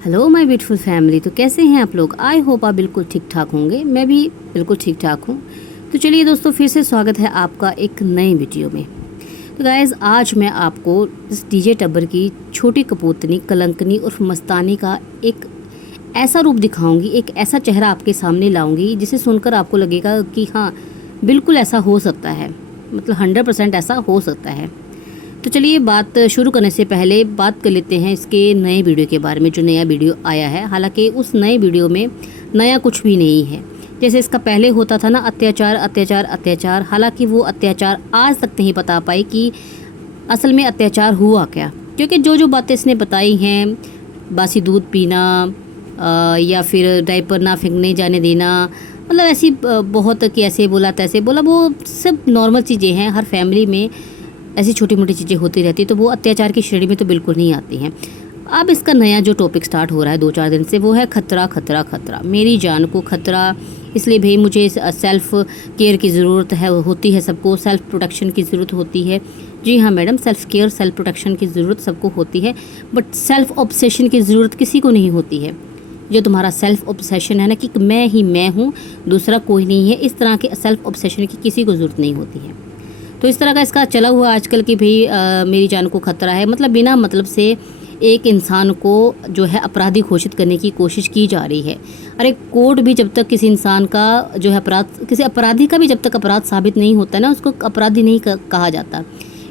Hello my beautiful family. तो कैसे हैं आप लोग? आई होप आप बिल्कुल ठीक ठाक होंगे। मैं भी बिल्कुल ठीक ठाक हूँ। तो चलिए दोस्तों, फिर से स्वागत है आपका एक नए वीडियो में। तो गाइज़, आज मैं आपको इस डीजे टब्बर की छोटी कपूतनी कलंकनी और मस्तानी का एक ऐसा रूप दिखाऊंगी, एक ऐसा चेहरा आपके सामने लाऊंगी जिसे सुनकर आपको लगेगा कि हाँ, बिल्कुल ऐसा हो सकता है, मतलब 100% ऐसा हो सकता है। तो चलिए, बात शुरू करने से पहले बात कर लेते हैं इसके नए वीडियो के बारे में, जो नया वीडियो आया है। हालांकि उस नए वीडियो में नया कुछ भी नहीं है। जैसे इसका पहले होता था ना, अत्याचार अत्याचार अत्याचार, हालांकि वो अत्याचार आज तक नहीं बता पाई कि असल में अत्याचार हुआ क्या। क्योंकि जो जो बातें इसने बताई हैं, बासी दूध पीना या फिर डायपर ना फेंकने जाने देना, मतलब ऐसी बहुत कि ऐसे बोला तैसे बोला, वो सब नॉर्मल चीज़ें हैं। हर फैमिली में ऐसी छोटी मोटी चीज़ें होती रहती, तो वो अत्याचार की श्रेणी में तो बिल्कुल नहीं आती हैं। अब इसका नया जो टॉपिक स्टार्ट हो रहा है 2-4 दिन से, वो है खतरा खतरा खतरा, मेरी जान को खतरा। इसलिए भाई मुझे सेल्फ़ केयर की ज़रूरत है, होती है सबको, सेल्फ़ प्रोटेक्शन की ज़रूरत होती है। जी हाँ madam, self care self protection की ज़रूरत सबको होती है, बट सेल्फ़ ऑब्सेशन की ज़रूरत किसी को नहीं होती है। जो तुम्हारा सेल्फ़ ऑब्सेशन है ना, कि मैं ही मैं हूँ, दूसरा कोई नहीं है, इस तरह के सेल्फ़ ऑब्सेशन की किसी को ज़रूरत नहीं होती है। तो इस तरह का इसका चला हुआ आजकल कि भाई मेरी जान को खतरा है, मतलब बिना मतलब से एक इंसान को जो है अपराधी घोषित करने की कोशिश की जा रही है। अरे कोर्ट भी जब तक किसी इंसान का जो है अपराध, किसी अपराधी का भी जब तक अपराध साबित नहीं होता है ना, उसको अपराधी नहीं कहा जाता।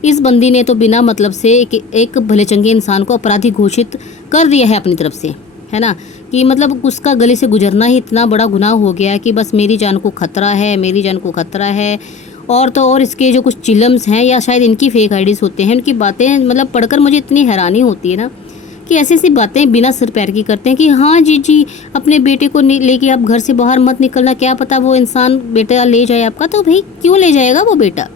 इस बंदी ने तो बिना मतलब से एक भले चंगे इंसान को अपराधी घोषित कर दिया है अपनी तरफ से, है ना। कि मतलब उसका गले से गुजरना ही इतना बड़ा गुनाह हो गया है कि बस मेरी जान को खतरा है, मेरी जान को खतरा है। और तो और इसके जो कुछ चिलम्स हैं, या शायद इनकी फेक आईडीज़ होते हैं, उनकी बातें मतलब पढ़कर मुझे इतनी हैरानी होती है ना, कि ऐसी ऐसी बातें बिना सिर पैर की करते हैं कि हाँ जी जी, अपने बेटे को लेके आप घर से बाहर मत निकलना, क्या पता वो इंसान बेटा ले जाए आपका। तो भाई क्यों ले जाएगा वो बेटा?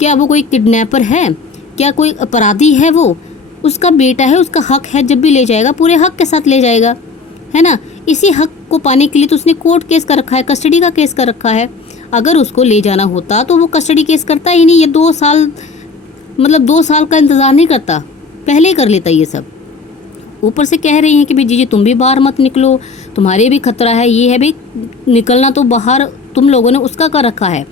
क्या वो कोई किडनैपर है? क्या कोई अपराधी है? वो उसका बेटा है, उसका हक है, जब भी ले जाएगा पूरे हक के साथ ले जाएगा, है ना। इसी हक को पाने के लिए तो उसने कोर्ट केस कर रखा है, कस्टडी का केस कर रखा है। अगर उसको ले जाना होता तो वो कस्टडी केस करता ही नहीं। ये 2 साल, मतलब 2 साल का इंतज़ार नहीं करता, पहले ही कर लेता ये सब। ऊपर से कह रही हैं कि भाई जी तुम भी बाहर मत निकलो, तुम्हारे भी खतरा है। ये है भाई, निकलना तो बाहर तुम लोगों ने उसका कर रखा है।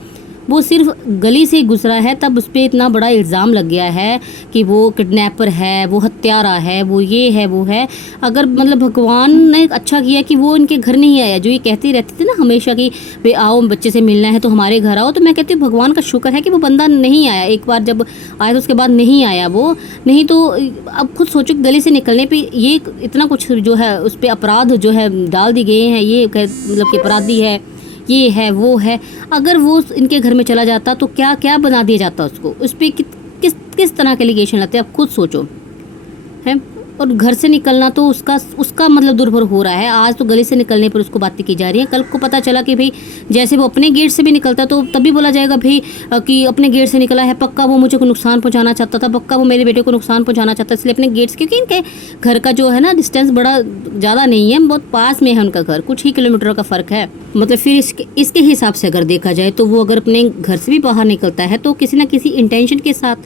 वो सिर्फ गली से गुजरा है, तब उस पर इतना बड़ा इल्ज़ाम लग गया है कि वो किडनैपर है, वो हत्यारा है, वो ये है वो है। अगर मतलब भगवान ने अच्छा किया कि वो इनके घर नहीं आया, जो ये कहती रहती थी ना हमेशा कि भाई आओ बच्चे से मिलना है तो हमारे घर आओ, तो मैं कहती हूँ भगवान का शुक्र है कि वो बंदा नहीं आया। एक बार जब आया तो उसके बाद नहीं आया वो, नहीं तो अब खुद सोचो गली से निकलने पर ये इतना कुछ जो है उस पर अपराध जो है डाल दिए गए हैं। ये मतलब कि अपराधी है, ये है वो है। अगर वो इनके घर में चला जाता तो क्या क्या बना दिया जाता उसको, उस पर किस तरह के एलिगेशन लाते हैं आप खुद सोचो, है। और घर से निकलना तो उसका मतलब दुर्भर हो रहा है। आज तो गली से निकलने पर उसको बातें की जा रही है, कल को पता चला कि भाई जैसे वो अपने गेट से भी निकलता तो तभी बोला जाएगा भाई कि अपने गेट से निकला है, पक्का वो मुझे को नुकसान पहुंचाना चाहता था, पक्का वो मेरे बेटे को नुकसान पहुंचाना चाहता था, इसलिए अपने गेट्स, क्योंकि इनके घर का जो है ना डिस्टेंस बड़ा ज़्यादा नहीं है, बहुत पास में है उनका घर, कुछ ही किलोमीटर का फ़र्क है। मतलब फिर इसके हिसाब से अगर देखा जाए तो वो अगर अपने घर से भी बाहर निकलता है तो किसी ना किसी इंटेंशन के साथ,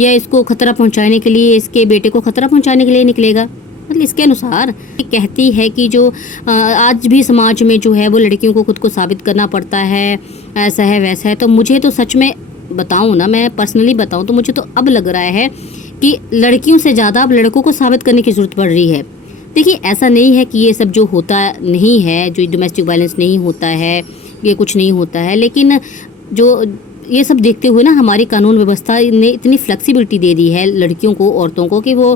या इसको खतरा पहुंचाने के लिए, इसके बेटे को खतरा पहुंचाने के लिए निकलेगा। मतलब इसके अनुसार कहती है कि जो आज भी समाज में जो है वो लड़कियों को खुद को साबित करना पड़ता है, ऐसा है वैसा है। तो मुझे तो सच में बताऊं ना, मैं पर्सनली बताऊं तो मुझे तो अब लग रहा है कि लड़कियों से ज़्यादा अब लड़कों को साबित करने की ज़रूरत पड़ रही है। देखिए, ऐसा नहीं है कि ये सब जो होता नहीं है, जो डोमेस्टिक वायलेंस नहीं होता है, ये कुछ नहीं होता है, लेकिन जो ये सब देखते हुए ना हमारी कानून व्यवस्था ने इतनी फ्लेक्सिबिलिटी दे दी है लड़कियों को, औरतों को, कि वो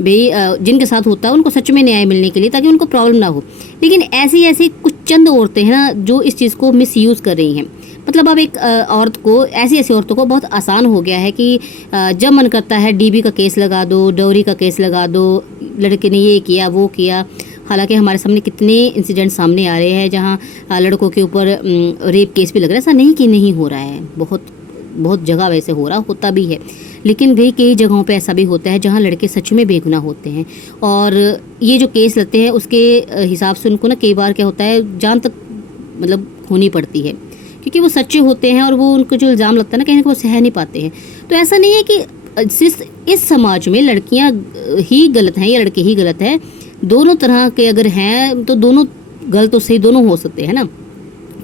भाई जिनके साथ होता है उनको सच में न्याय मिलने के लिए, ताकि उनको प्रॉब्लम ना हो। लेकिन ऐसी कुछ चंद औरतें हैं ना जो इस चीज़ को मिसयूज़ कर रही हैं। मतलब अब एक औरत को, ऐसी औरतों को बहुत आसान हो गया है कि जब मन करता है डीबी का केस लगा दो, डॉरी का केस लगा दो, लड़के ने ये किया वो किया। हालांकि हमारे सामने कितने इंसिडेंट सामने आ रहे हैं जहां लड़कों के ऊपर रेप केस भी लग रहा है। ऐसा नहीं कि नहीं हो रहा है, बहुत जगह वैसे हो रहा होता भी है, लेकिन भाई कई जगहों पे ऐसा भी होता है जहाँ लड़के सच में बेगुनाह होते हैं। और ये जो केस लगते हैं उसके हिसाब से उनको ना कई बार क्या होता है, जान तक मतलब होनी पड़ती है, क्योंकि वो सच्चे होते हैं और वो उनको जो इल्ज़ाम लगता है ना, कहीं ना वो सह नहीं पाते हैं। तो ऐसा नहीं है कि सिर्फ इस समाज में लड़कियाँ ही गलत हैं या लड़के ही गलत हैं। दोनों तरह के अगर हैं तो दोनों गलत और सही दोनों हो सकते हैं ना।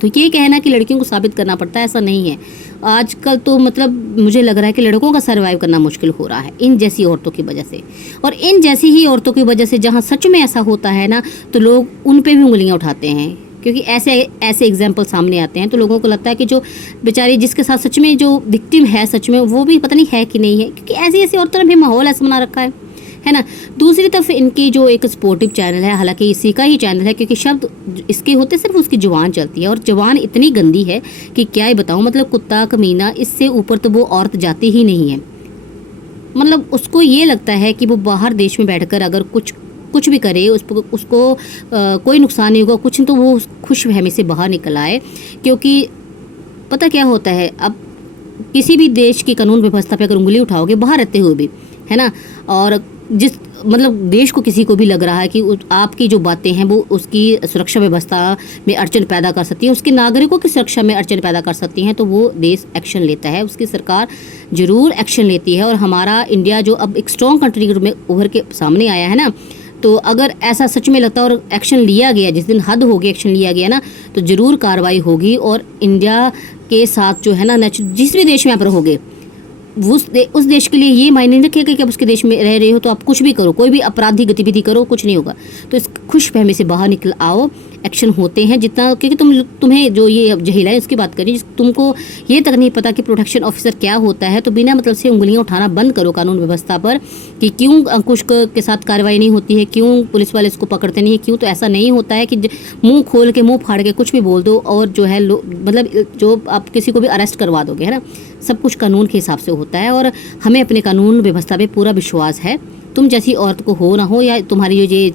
तो ये कहना कि लड़कियों को साबित करना पड़ता है, ऐसा नहीं है। आजकल तो मतलब मुझे लग रहा है कि लड़कों का सर्वाइव करना मुश्किल हो रहा है इन जैसी औरतों की वजह से, और इन जैसी ही औरतों की वजह से जहाँ सच में ऐसा होता है ना तो लोग उन पे भी उंगलियां उठाते हैं, क्योंकि ऐसे ऐसे एग्जाम्पल सामने आते हैं तो लोगों को लगता है कि जो बेचारी जिसके साथ सच में जो विक्टिम है सच में वो भी पता नहीं है कि नहीं है, क्योंकि ऐसी ऐसी औरतों ने भी माहौल ऐसा बना रखा है ना। दूसरी तरफ इनकी जो एक स्पोर्टिव चैनल है, हालांकि इसी का ही चैनल है, क्योंकि शब्द इसके होते सिर्फ उसकी जुबान चलती है, और जुबान इतनी गंदी है कि क्या ही बताऊँ। मतलब कुत्ता कमीना, इससे ऊपर तो वो औरत जाती ही नहीं है। मतलब उसको ये लगता है कि वो बाहर देश में बैठकर अगर कुछ भी करे उसको कोई नुकसान नहीं होगा, कुछ तो वो खुश फहमी से बाहर निकल आए। क्योंकि पता क्या होता है, अब किसी भी देश की कानून व्यवस्था पे अगर उंगली उठाओगे बाहर रहते हुए भी, है ना, और जिस मतलब देश को किसी को भी लग रहा है कि आपकी जो बातें हैं वो उसकी सुरक्षा व्यवस्था में अड़चन पैदा कर सकती हैं, उसके नागरिकों की सुरक्षा में अड़चन पैदा कर सकती हैं, तो वो देश एक्शन लेता है, उसकी सरकार ज़रूर एक्शन लेती है। और हमारा इंडिया जो अब एक स्ट्रॉन्ग कंट्री में उभर के सामने आया है ना, तो अगर ऐसा सच में लगता है और एक्शन लिया गया, जिस दिन हद होगी एक्शन लिया गया ना, तो ज़रूर कार्रवाई होगी। और इंडिया के साथ जो है ना, जिस भी देश में आप रहोगे उस देश के लिए ये मायने नहीं रखेगा कि आप उसके देश में रह रहे हो तो आप कुछ भी करो, कोई भी अपराधी गतिविधि करो, कुछ नहीं होगा। तो इस खुश फहमी से बाहर निकल आओ, एक्शन होते हैं जितना, क्योंकि तुम्हें जो ये जहीला है उसकी बात करें, तुमको ये तक नहीं पता कि प्रोटेक्शन ऑफिसर क्या होता है, तो बिना मतलब से उंगलियां उठाना बंद करो कानून व्यवस्था पर कि क्यों अंकुश के साथ कार्रवाई नहीं होती है, क्यों पुलिस वाले इसको पकड़ते नहीं है, क्यों। तो ऐसा नहीं होता है कि मुँह खोल के मुँह फाड़ के कुछ भी बोल दो और जो है मतलब जो आप किसी को भी अरेस्ट करवा दोगे, है ना। सब कुछ कानून के हिसाब से होता है और हमें अपने कानून व्यवस्था पे पूरा विश्वास है। तुम जैसी औरत को हो ना हो, या तुम्हारी जो ये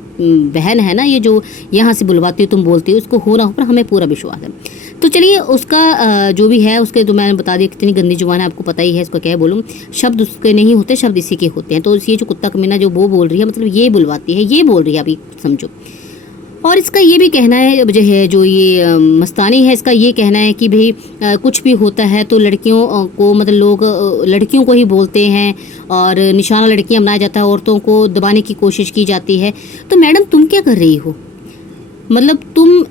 बहन है ना, ये जो यहाँ से बुलवाती हो तुम बोलती हो, उसको हो ना हो, पर हमें पूरा विश्वास है। तो चलिए उसका जो भी है उसके, तो मैंने बता दिया कितनी गंदी जुबान है, आपको पता ही है, इसको क्या बोलूँ। शब्द उसके नहीं होते, शब्द इसी के होते हैं। तो ये जो कुत्ता कमीना जो वो बोल रही है, मतलब ये बुलवाती है, ये बोल रही है, अभी समझो। और इसका ये भी कहना है जो ये मस्तानी है, इसका ये कहना है कि भाई कुछ भी होता है तो लड़कियों को, मतलब लोग लड़कियों को ही बोलते हैं और निशाना लड़कियां बनाया जाता है, औरतों को दबाने की कोशिश की जाती है। तो मैडम तुम क्या कर रही हो? मतलब तुम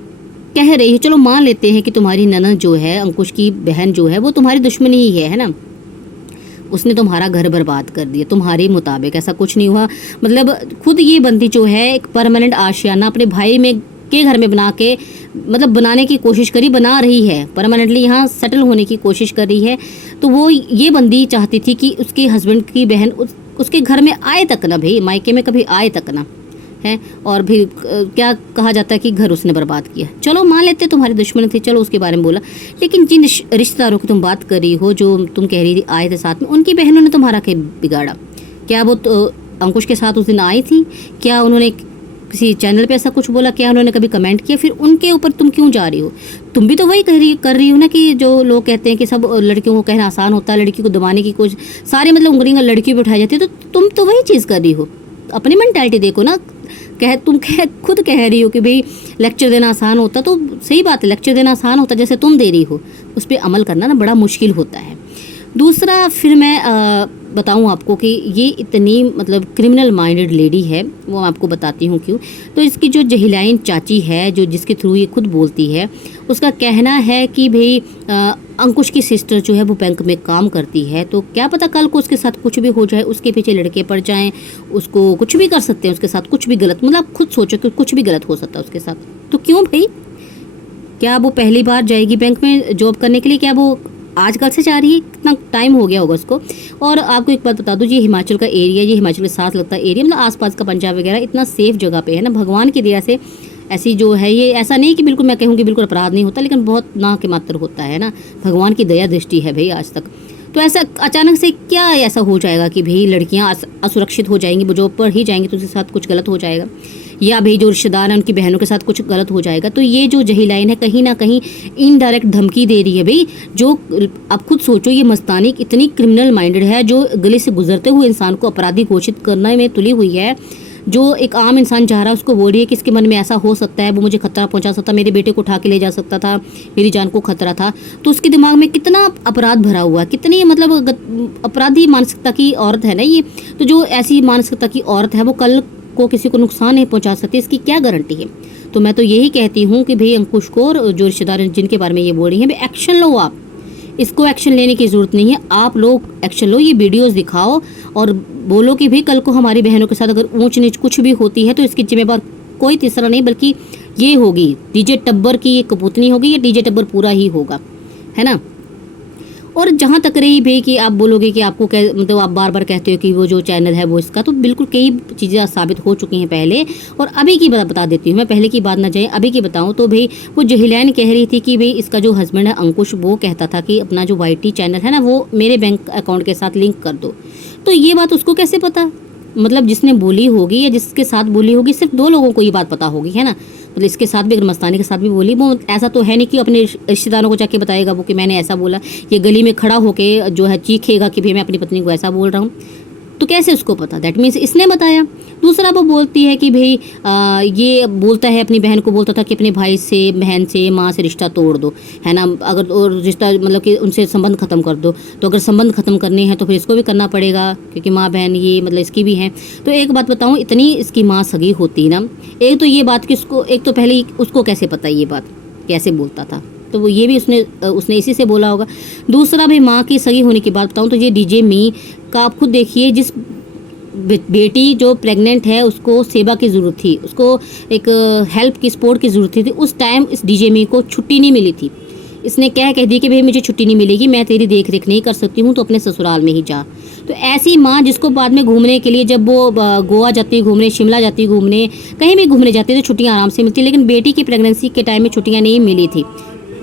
कह रही हो, चलो मान लेते हैं कि तुम्हारी ननद जो है, अंकुश की बहन जो है, वो तुम्हारी दुश्मनी ही है ना, उसने तुम्हारा घर बर्बाद कर दिया, तुम्हारे मुताबिक ऐसा कुछ नहीं हुआ। मतलब खुद ये बंदी जो है एक परमानेंट आशियाना अपने भाई में के घर में बना के, मतलब बनाने की कोशिश करी, बना रही है, परमानेंटली यहाँ सेटल होने की कोशिश कर रही है। तो वो ये बंदी चाहती थी कि उसके हस्बैंड की बहन उसके घर में आए तक ना, भाई मायके में कभी आए तक ना, है। और भी क्या कहा जाता है कि घर उसने बर्बाद किया। चलो मान लेते तुम्हारी दुश्मन थी, चलो उसके बारे में बोला, लेकिन जिन रिश्तेदारों की तुम बात कर रही हो, जो तुम कह रही थी आए थे साथ में, उनकी बहनों ने तुम्हारा क्या बिगाड़ा? क्या वो अंकुश के साथ उस दिन आई थी? क्या उन्होंने किसी चैनल पे ऐसा कुछ बोला? क्या उन्होंने कभी कमेंट किया? फिर उनके ऊपर तुम क्यों जा रही हो? तुम भी तो वही कर रही हो ना, कि जो लोग कहते हैं कि सब लड़कियों को कहना आसान होता है, लड़की को दबाने की कोशिश, सारी मतलब उंगलियां लड़की पे उठाई जाती है। तो तुम तो वही चीज़ कर रही हो। अपनी मेंटालिटी देखो ना, खुद कह रही हो कि भाई लेक्चर देना आसान होता, तो सही बात है, लेक्चर देना आसान होता जैसे तुम दे रही हो, उस पर अमल करना ना बड़ा मुश्किल होता है। दूसरा फिर मैं बताऊं आपको कि ये इतनी मतलब क्रिमिनल माइंडेड लेडी है, वो आपको बताती हूँ क्यों। तो इसकी जो जहिलाइन चाची है, जो जिसके थ्रू ये खुद बोलती है, उसका कहना है कि भाई अंकुश की सिस्टर जो है वो बैंक में काम करती है, तो क्या पता कल को उसके साथ कुछ भी हो जाए, उसके पीछे लड़के पड़ जाएं, उसको कुछ भी कर सकते हैं, उसके साथ कुछ भी गलत, मतलब आप खुद सोचो कि कुछ भी गलत हो सकता है उसके साथ। तो क्यों भाई, क्या वो पहली बार जाएगी बैंक में जॉब करने के लिए? क्या वो आजकल से जा रही है? कितना टाइम हो गया होगा उसको। और आपको एक बात बता दूं, ये हिमाचल का एरिया, ये हिमाचल के साथ लगता एरिया, मतलब आसपास का पंजाब वगैरह इतना सेफ जगह पे है ना, भगवान की दया से ऐसी जो है, ये ऐसा नहीं कि बिल्कुल मैं कहूँगी बिल्कुल अपराध नहीं होता, लेकिन बहुत ना के मात्र होता है ना, भगवान की दया दृष्टि है भाई आज तक। तो ऐसा अचानक से क्या ऐसा हो जाएगा कि भाई लड़कियां असुरक्षित हो जाएंगी, वो जॉब पर ही जाएंगी तो उसके साथ कुछ गलत हो जाएगा, या भाई जो रिश्तेदार हैं उनकी बहनों के साथ कुछ गलत हो जाएगा? तो ये जो जहीलाइन है कहीं ना कहीं इनडायरेक्ट धमकी दे रही है भाई। जो आप खुद सोचो, ये मस्तानी इतनी क्रिमिनल माइंडेड है, जो गले से गुजरते हुए इंसान को अपराधी घोषित करने में तुली हुई है। जो एक आम इंसान जा रहा है उसको बोल रही है कि इसके मन में ऐसा हो सकता है, वो मुझे खतरा पहुंचा सकता, मेरे बेटे को उठा के ले जा सकता था, मेरी जान को खतरा था। तो उसके दिमाग में कितना अपराध भरा हुआ है, कितनी मतलब अपराधी मानसिकता की औरत है ना ये। तो जो ऐसी मानसिकता की औरत है वो कल को किसी को नुकसान नहीं पहुंचा सकती, इसकी क्या गारंटी है। तो मैं तो यही कहती हूँ कि भाई अंकुश को और जो रिश्तेदार जिनके बारे में ये बोल रही हैं, भाई एक्शन लो आप। इसको एक्शन लेने की ज़रूरत नहीं है, आप लोग एक्शन लो, ये वीडियोस दिखाओ और बोलो कि भाई कल को हमारी बहनों के साथ अगर ऊंच नीच कुछ भी होती है तो इसकी जिम्मेदार कोई तीसरा नहीं बल्कि ये होगी, डीजे टब्बर की ये कपूतनी होगी, ये डीजे टब्बर पूरा ही होगा, है ना। और जहाँ तक रही भाई कि आप बोलोगे कि आपको मतलब आप बार बार कहते हो कि वो जो चैनल है वो इसका, तो बिल्कुल कई चीज़ें साबित हो चुकी हैं पहले, और अभी की बता देती हूँ मैं, पहले की बात ना जाए अभी की बताऊँ तो भाई वो जहीलैन कह रही थी कि भाई इसका जो हस्बैंड है अंकुश, वो कहता था कि अपना जो YT चैनल है ना वो मेरे बैंक अकाउंट के साथ लिंक कर दो। तो ये बात उसको कैसे पता, मतलब जिसने बोली होगी या जिसके साथ बोली होगी, सिर्फ 2 लोगों को ये बात पता होगी, है ना। मतलब इसके साथ भी, अगर मस्तानी के साथ भी बोली, वो ऐसा तो है नहीं कि अपने रिश्तेदारों को जाके बताएगा वो कि मैंने ऐसा बोला, ये गली में खड़ा होके जो है चीखेगा कि भाई मैं अपनी पत्नी को ऐसा बोल रहा हूँ। तो कैसे उसको पता, दैट मीन्स इसने बताया। दूसरा वो बोलती है कि भाई ये बोलता है, अपनी बहन को बोलता था कि अपने भाई से, बहन से, माँ से रिश्ता तोड़ दो, है ना, अगर और रिश्ता मतलब कि उनसे संबंध ख़त्म कर दो। तो अगर संबंध ख़त्म करने हैं तो फिर इसको भी करना पड़ेगा क्योंकि माँ बहन ये मतलब इसकी भी है। तो एक बात बताऊँ, इतनी इसकी माँ सगी होती ना, एक तो ये बात कि उसको, एक तो पहले उसको कैसे पता ये बात, कैसे बोलता था, तो वो ये भी उसने इसी से बोला होगा। दूसरा भाई माँ की सगी होने की बात बताऊँ तो ये डीजे मी का आप खुद देखिए, जिस बेटी जो प्रेग्नेंट है उसको सेवा की ज़रूरत थी, उसको एक हेल्प की, सपोर्ट की ज़रूरत थी, उस टाइम इस डीजे मी को छुट्टी नहीं मिली थी। इसने कह दी कि भाई मुझे छुट्टी नहीं मिलेगी, मैं तेरी देख रेख नहीं कर सकती हूँ, तो अपने ससुराल में ही जा। तो ऐसी माँ जिसको बाद में घूमने के लिए, जब वो गोवा जाती है घूमने, शिमला जाती है घूमने, कहीं भी घूमने जाती है तो छुट्टियाँ आराम से मिलती, लेकिन बेटी की प्रेगनेंसी के टाइम में छुट्टियाँ नहीं मिली थी।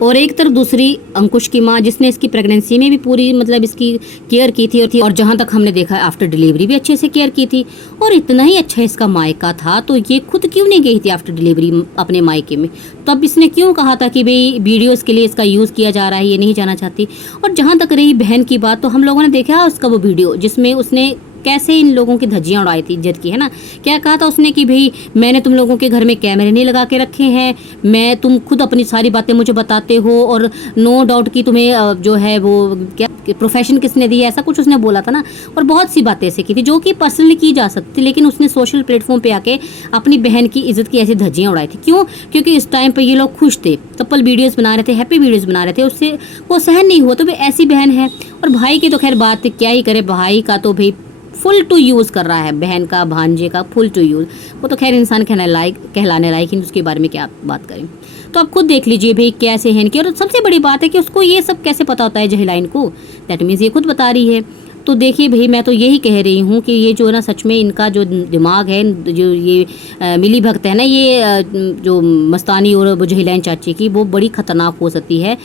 और एक तरफ दूसरी अंकुश की माँ, जिसने इसकी प्रेगनेंसी में भी पूरी मतलब इसकी केयर की थी, और जहाँ तक हमने देखा आफ्टर डिलीवरी भी अच्छे से केयर की थी, और इतना ही अच्छा इसका मायका था, तो ये खुद क्यों नहीं गई थी आफ्टर डिलीवरी अपने मायके में। तब इसने क्यों कहा था कि भाई वीडियोस के लिए इसका यूज़ किया जा रहा है, ये नहीं जाना चाहती। और जहाँ तक रही बहन की बात, तो हम लोगों ने देखा उसका वो वीडियो जिसमें उसने कैसे इन लोगों की धज्जियाँ उड़ाई थी इज्जत की, है ना। क्या कहा था उसने कि भाई मैंने तुम लोगों के घर में कैमरे नहीं लगा के रखे हैं, मैं, तुम खुद अपनी सारी बातें मुझे बताते हो, और नो डाउट कि तुम्हें जो है वो क्या प्रोफेशन किसने दी है, ऐसा कुछ उसने बोला था ना। और बहुत सी बातें ऐसे की थी जो कि पर्सनली की जा सकती, लेकिन उसने सोशल प्लेटफॉर्म पे आके अपनी बहन की इज्जत की ऐसी धज्जियाँ उड़ाई थी। क्यों? क्योंकि इस टाइम पर ये लोग खुश थे, कपल वीडियोज़ बना रहे थे, हैप्पी वीडियोज़ बना रहे थे, उससे वो सहन नहीं हुआ। तो भाई ऐसी बहन है। और भाई की तो खैर बात क्या ही करे, भाई का तो भाई फुल टू यूज़ कर रहा है, बहन का, भांजे का फुल टू यूज़। वो तो खैर इंसान कहलाने लायक ही, उसके बारे में क्या बात करें। तो आप खुद देख लीजिए भाई कैसे है इनकी। और सबसे बड़ी बात है कि उसको ये सब कैसे पता होता है जहीलाइन को, दैट मीन्स ये खुद बता रही है। तो देखिए भाई मैं तो यही कह रही हूँ कि ये जो ना सच में इनका जो दिमाग है, जो ये मिली भगत है ना, ये जो मस्तानी और जहीलाइन चाची की, वो बड़ी ख़तरनाक हो सकती है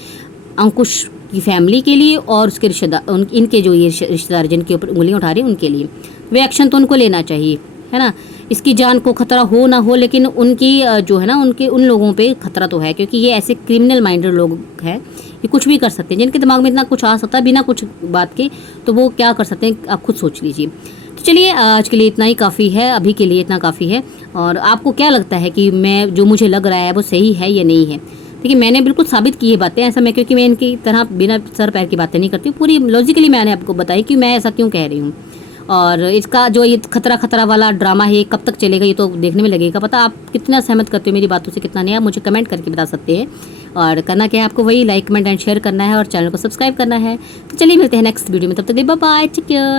अंकुश की फैमिली के लिए और उसके रिश्तेदार, इनके जो ये रिश्तेदार जिनके ऊपर उंगलियां उठा रहे हैं उनके लिए। वे एक्शन तो उनको लेना चाहिए, है ना। इसकी जान को खतरा हो ना हो, लेकिन उनकी जो है ना, उनके उन लोगों पे खतरा तो है, क्योंकि ये ऐसे क्रिमिनल माइंडेड लोग हैं, ये कुछ भी कर सकते हैं, जिनके दिमाग में इतना कुछ आ सकता है बिना कुछ बात के, तो वो क्या कर सकते हैं आप खुद सोच लीजिए। तो चलिए आज के लिए इतना ही काफ़ी है, अभी के लिए इतना काफ़ी है। और आपको क्या लगता है कि मैं जो मुझे लग रहा है वो सही है या नहीं है? देखिए मैंने बिल्कुल साबित की ये बातें, ऐसा मैं, क्योंकि मैं इनकी तरह बिना सर पैर की बातें नहीं करती हूँ, पूरी लॉजिकली मैंने आपको बताई कि मैं ऐसा क्यों कह रही हूँ। और इसका जो ये खतरा वाला ड्रामा है कब तक चलेगा, ये तो देखने में लगेगा पता। आप कितना सहमत करते हो मेरी बातों से, कितना नहीं, आप मुझे कमेंट करके बता सकते हैं। और करना क्या है आपको, वही लाइक कमेंट एंड शेयर करना है और चैनल को सब्सक्राइब करना है। तो चलिए मिलते हैं नेक्स्ट वीडियो में, तब तक बाय बाय, टेक केयर।